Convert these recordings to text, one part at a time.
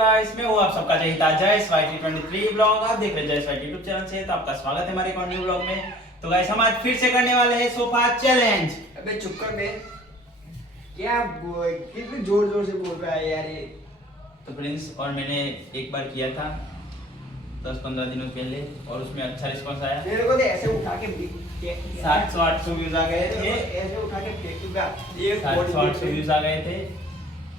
Guys, मैं हूँ आप सबका जय हिता जय स्वाइटी 23 ब्लॉग। आप देख रहे हैं जय स्वाइटी यूट्यूब चैनल से, तो आपका स्वागत है हमारे एक और न्यू ब्लॉग में। तो गाइस, हम आज फिर से करने वाले हैं सोफा चैलेंज। अबे चुप कर बे। क्या कितने जोर जोर से बोल रहा है यार ये। तो प्रिंस और मैंने एक बार किया था 10-15 दिनों पहले, और उसमें अच्छा रिस्पांस आया। तेरे को तो ऐसे उठा के 700-800 व्यूज आ गए थे। ऐसे उठा के फेंकूंगा। ये 700-800 व्यूज आ गए थे।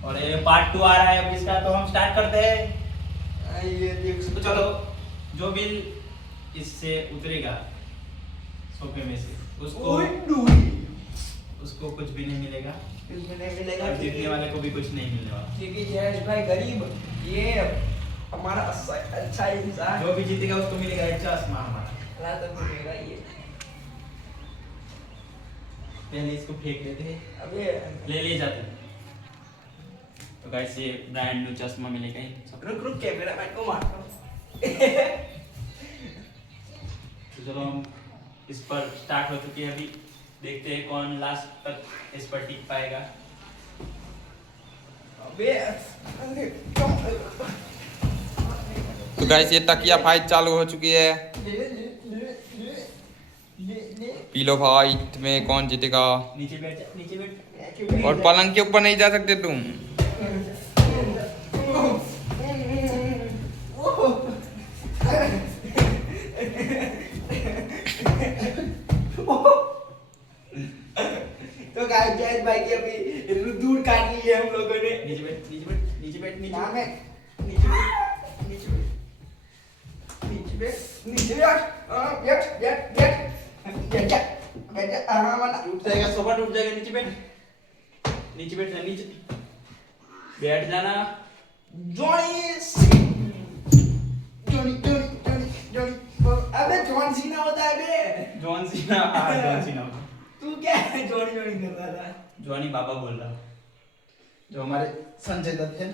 और ये पार्ट 2 आ रहा है अब इसका, तो हम स्टार्ट करते हैं। ये देख तो चलो, जो बिल इससे उतरेगा सोफे में से उसको कुछ भी नहीं मिलेगा, और जीतने वाले को भी कुछ नहीं मिलने वाला। क्योंकि जयेश भाई गरीब, ये हमारा अच्छा इंसान। जो भी जीतेगा उसको मिलेगा एक चश्मा हमारा। अल्लाह तो मिलेगा ये। पहले इसको फेंक देते हैं, अबे ले जाते हैं। तो गाइस, ये ब्रांड न्यू चश्मा मिलेगा ही। रुक कैमरामैन को मारता हूं। तो चलो, हम इस पर स्टार्ट हो चुके हैं। अभी देखते हैं कौन लास्ट तक इस पर टिक पाएगा। अबे तो गाइस, ये तकिया फाइट चालू हो चुकी है। पीलो फाइट में कौन जीतेगा। नीचे बैठ जा, नीचे बैठ। और पलंग के ऊपर नहीं जा सकते तुम। तो गाइस, जयेश भाई की अभी दूर काट ली है हम लोगों ने। नीचे बैठ, नीचे बैठ, नीचे बैठ, नीचे नाम बैठ। है नीचे बैठ, नीचे बैठ, नीचे बैठ, नीचे बैठ। बैठ बैठ बैठ बैठ। हाँ मना टूट जाएगा, सोफा टूट जाएगा। नीचे बैठ, नीचे बैठ जा, नीचे बैठ जाना। Johnny Johnny Johnny Johnny Johnny. अबे जॉन सीना होता है बे। जॉन सीना, हाँ जॉन सीना। तू क्या है जॉनी जॉनी कर रहा था। जॉनी बाबा बोल रहा, जो हमारे संजय दत्त है।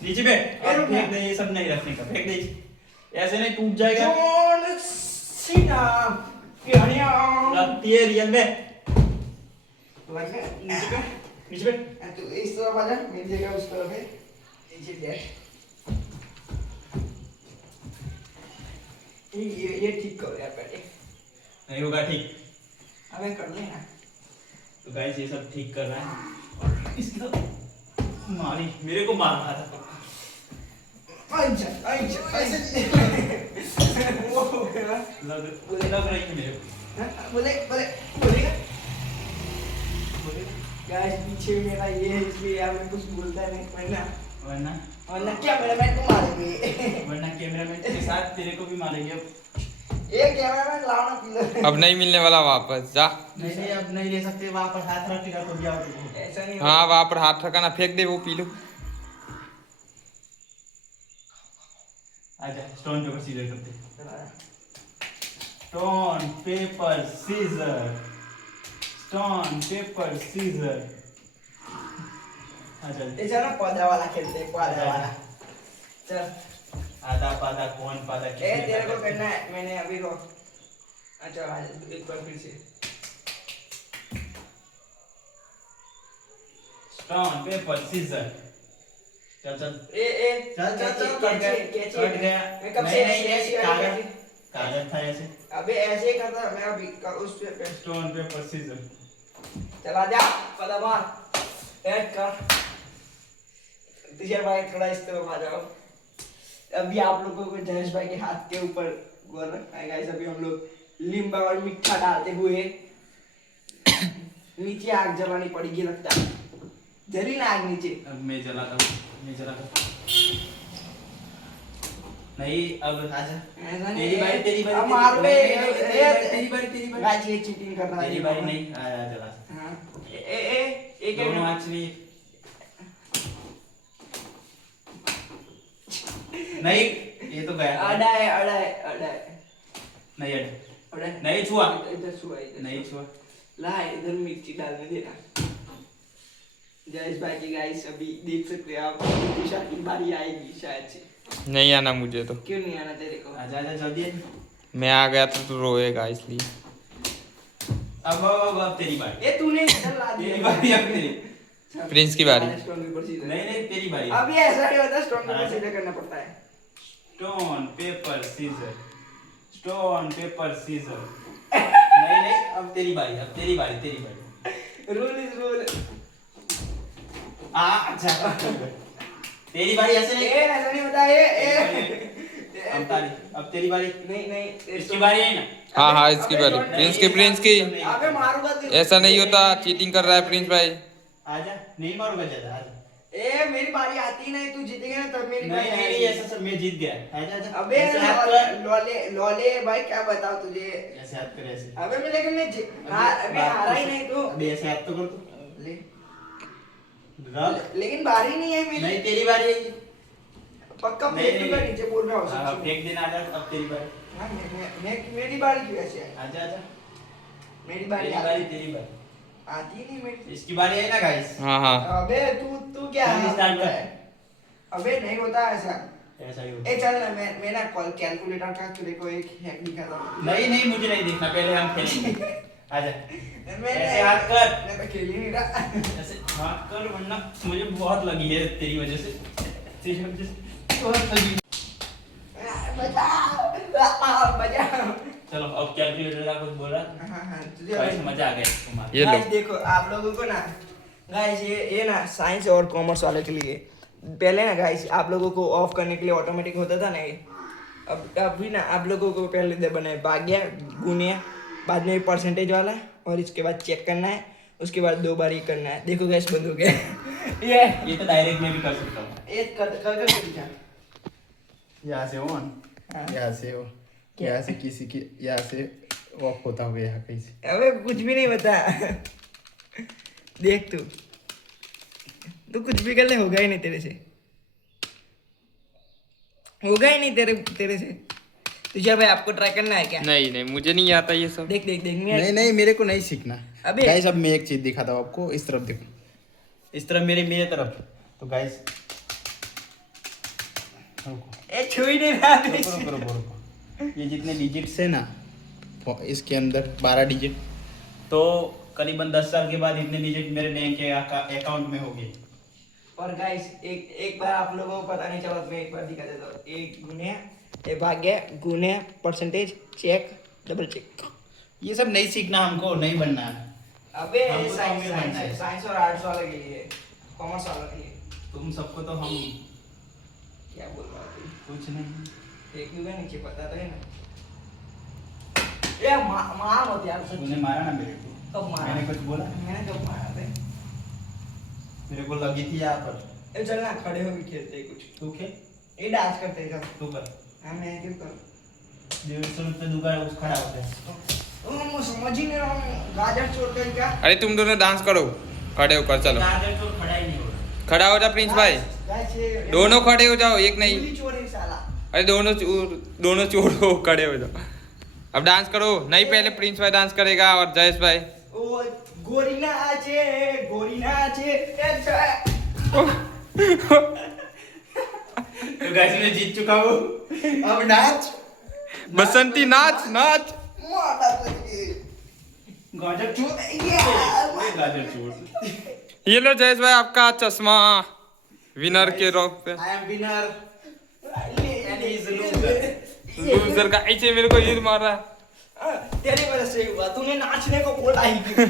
नीचे बैठ। ए, रुक फेंक ना। दे, ये सब नहीं रखने का, फेंक दे। ऐसे नहीं, टूट जाएगा। जॉन सीना क्या लगती है रियल में। लग गया नीचे बैठ, नीचे बैठ। तू इस तरफ आ जा, मेरी जगह उस तरफ है। नीचे बैठ। ये ठीक करो यार पहले। नहीं होगा ठीक। अबे कर ले ना। तो गाइस, ये सब ठीक कर रहा है, और इसकी तो मारी, मेरे को मार रहा था। अच्छा ऐसे वो लग रही है मेरे को। बोले बोलेगा गाइस, पीछे मेरा ये है, इसलिए यार मैं कुछ बोलता नहीं, वरना वरना कैमरामैन को मारेंगे। वरना कैमरामैन के साथ तेरे को भी मारेंगे। ये कैमरामैन लाओ ना पीलो। अब नहीं मिलने वाला वापस जा। नहीं, अब नहीं ले सकते। वहां पर हाथ रखेगा तो भी आओ। ऐसा नहीं हाँ, वहां पर हाथ रखा ना, फेंक दे वो पीलो। आजा, स्टोन पेपर सीजर करते। होगा। Stone paper scissor, stone paper scissor. आजा, ये चलो पौधा वाला खेलते हैं, पौधा वाला। चल आधा पाधा कौन पाधा ए तेरे को करना है, मैंने अभी को। अच्छा आ जा एक बार फिर से। Stone paper scissor. चल चल ए चल चल चल, कट गया। मैं कब से ऐसे कागज कागज था ऐसे। अबे ऐसे ही करता मैं अभी उस पे। Stone paper scissor. चला जा पता मार ऐड कर। तुषार भाई थोड़ा इस तरफ आ जाओ। अभी आप लोगों को जयेश भाई के हाथ के ऊपर गोल रखना है गाइस। अभी हम लोग लींबा और मीठा डालते हुए नीचे आग जलानी पड़ेगी लगता है। जली ना आग नीचे। अब मैं जलाता हूँ, मैं जलाता हूँ। नहीं, अब आजा। ऐसा तेरी बारी, तेरी बारी। अब मार बे। तेरी बारी, तेरी बारी। गाइस ये चीटिंग कर रहा है। तेरी बारी नहीं, आया जला। हां एक दोनों एक्चुअली नहीं, ये तो गया। अड़ा है नहीं अड़, अड़ा है। नहीं छुआ, इधर छुआ, इधर नहीं छुआ। ला इधर मिर्ची डालने देना। जयेश भाई की गाइस अभी देख सकते हैं आप, तुषार की बारी आएगी शायद से। नहीं आना मुझे तो। क्यों नहीं आना तेरे को? आजा आजा जल्दी। मैं आ गया तो तू रोएगा इसलिए। अब तेरी बारी। ये तूने इधर ला तेरी दिया। बारी अब तेरी। प्रिंस की बारी। Stone paper scissor. नहीं नहीं तेरी बारी। अभी ऐसा नहीं होता, स्टोन पेपर हाँ। सीजर करना पड़ता है। Stone paper scissor, stone paper scissor. नहीं नहीं अब तेरी बारी, अब तेरी बारी, तेरी बारी। Rule is rule. अच्छा तेरी बारी ऐसे नहीं। ऐसा नहीं होता ये अब तेरी बारी। नहीं नहीं इसकी बारी है ना। हाँ हाँ इसकी बारी, प्रिंस की। अबे मारूंगा तेरे। ऐसा नहीं होता, चीटिंग कर रहा है प्रिंस भाई। आजा, नहीं मारूंगा ज्यादा, आजा। मेरी बारी आती ही नहीं, तू जीतेगा ना तब मेरी नहीं बारी नहीं आएगी। ऐसा सब मैं जीत गया। आजा आजा। अबे ऐसे हाथ कर, लॉले लॉले भाई क्या बताऊं तुझे। ऐसे हाथ कर, ऐसे। अबे मैं लेकिन मैं अबे हारा ही नहीं तू। अबे ऐसे हाथ तो कर तू। ले रख। लेकिन बारी नहीं है मेरी। नहीं तेरी बारी है ये। पक्का नहीं, फेंक नहीं, दूंगा, नहीं। नीचे बोल रहा हूँ हाँ सच्ची। फेंक देना, आजा अब तेरी बारी। हाँ, मेरी बारी क्यों ऐसे है? आजा आजा। मेरी बारी तेरी बारी, तेरी बारी। आती ही नहीं मेरी। इसकी बारी है ना गाइस। हाँ हाँ अबे तू क्या तुम start कर। अबे नहीं होता ऐसा। ऐसा ही होता। ए चल ना, मैं ना कॉल कैलकुलेटर का तेरे को एक हैक दिखाता हूँ। नहीं नहीं मुझे नहीं देखना, पहले हम खेलेंगे। आजा। मैं ऐसे हाथ कर। मैं तो खेल ही नहीं रहा। ऐसे हाथ कर, वरना मुझे बहुत लगी है तेरी वजह से। तेरी वजह से बहुत लगी। बचाओ। चलो अब कैलकुलेटर का कुछ बोल रहा। हाँ, गाइस मजा आ गया इसको मार। ये लो। गाइस देखो आप लोगों को ना, गाइस ये ना साइंस और कॉमर्स वाले के लिए, पहले ना गाइस आप लोगों को ऑफ करने के लिए ऑटोमेटिक होता था ना ये। अब अभी ना आप लोगों को पहले दे बने भाग्य गुणिया, बाद में परसेंटेज वाला, और इसके बाद चेक करना है, उसके बाद 2 बार ये करना है। देखो गाइस बंद हो गया। ये तो डायरेक्ट मैं भी कर सकता हूँ। एक कर दिखा। यहाँ से ऑन, हाँ। यहाँ से हो, यहाँ से किसी की, यहाँ से ऑफ होता होगा यहाँ कहीं से। अबे कुछ भी नहीं बता। देख तू कुछ भी कर ले, होगा ही नहीं तेरे से, होगा ही नहीं तेरे से। तुझे भाई आपको ट्राई करना है क्या? नहीं नहीं मुझे नहीं आता ये सब। देख देख देख नहीं नहीं मेरे को नहीं सीखना। अबे। गाइस अब मैं एक चीज दिखाता हूँ आपको, इस तरफ देखो। इस तरफ मेरे तरफ। तो गाइस ए छू ही नहीं रहा रुको रुको रुको रुको। ये जितने डिजिट्स है ना, इसके अंदर 12 डिजिट। तो करीबन 10 साल के बाद इतने डिजिट मेरे बैंक के अकाउंट में होंगे। और गाइस एक बार आप लोगों को पता नहीं चला तो मैं एक बार दिखा देता हूँ। एक गुने, एक भाग्य गुने, परसेंटेज चेक, डबल चेक। ये सब नहीं सीखना हमको, नहीं बनना। अबे हमको तो साइंस अमीर बनना है। साइंस और आर्ट्स वाले के लिए, कॉमर्स वाले के लिए। तुम सबको तो हम क्या बोल रहा है कुछ नहीं। एक युगा नीचे पता तो है ना। ए मार मत यार तूने सच्ची। मारा ना मेरे को। कब मारा? मैंने कुछ बोला? मैंने कब मारा बे? मेरे को लगी थी यहाँ पर। ए चल ना खड़े होके खेलते हैं कुछ। तू खेल, ये डांस करते हैं तू कर। हाँ मैं क्यों करूँ? 150 रुपये दूंगा, उस खड़ा होता है। मैं समझ ही नहीं रहा हूँ, गाजर छोड़ कर क्या? अरे तुम दोनों डांस करो, खड़े होकर चलो। गाजर चोर खड़ा ही नहीं हो रहा। खड़ा हो जा प्रिंस भाई, गाइस ये दोनों खड़े हो जाओ, एक नहीं। गोली चोर है साला। अरे दोनों चोर हो, खड़े हो जाओ। अब डांस करो। नहीं पहले प्रिंस भाई डांस करेगा और जयेश भाई। ओ गोरीना आचे ए जा। तो गाइस मैं जीत चुका हूँ। अब नाच। बसंती नाच नाच। माता सच्ची। गाजर चोर। ये गाजर चोर। ये लो जयेश भाई आपका चश्मा, विनर के रॉक पे। I am winner and he is loser. Loser का ऐसे मेरे को हीर मार रहा है। तेरी वजह से हुआ, तूने नाचने को बोला ही क्यों?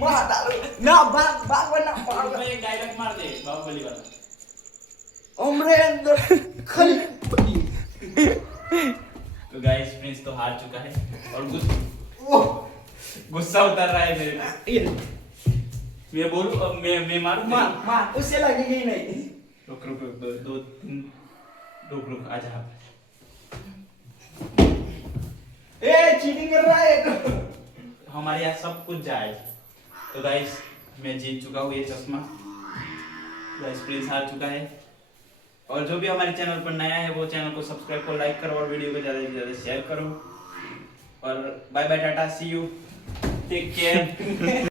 माता ना भाग वरना पागल। मैं एक डायलॉग मार दे बाहुबली वाला। अमरेंद्र खलीफा। तो गाइस प्रिंस तो हार चुका है और ओह गुस्सा उतर रहा है मेरे पे। ये मैं बोलूं अब मैं मारूं? मार उससे लगेगी ही नहीं। रुक रुक रुक, दो तीन रुक आजा। ए चीटिंग कर रहा है तो। हमारे यहाँ सब कुछ जायज। तो गाइस मैं जीत चुका हूँ ये चश्मा। गाइस प्रिंस हार चुका है। और जो भी हमारे चैनल पर नया है वो चैनल को सब्सक्राइब करो, लाइक करो और वीडियो को ज़्यादा से ज़्यादा शेयर करो। और bye bye tata, see you, take care.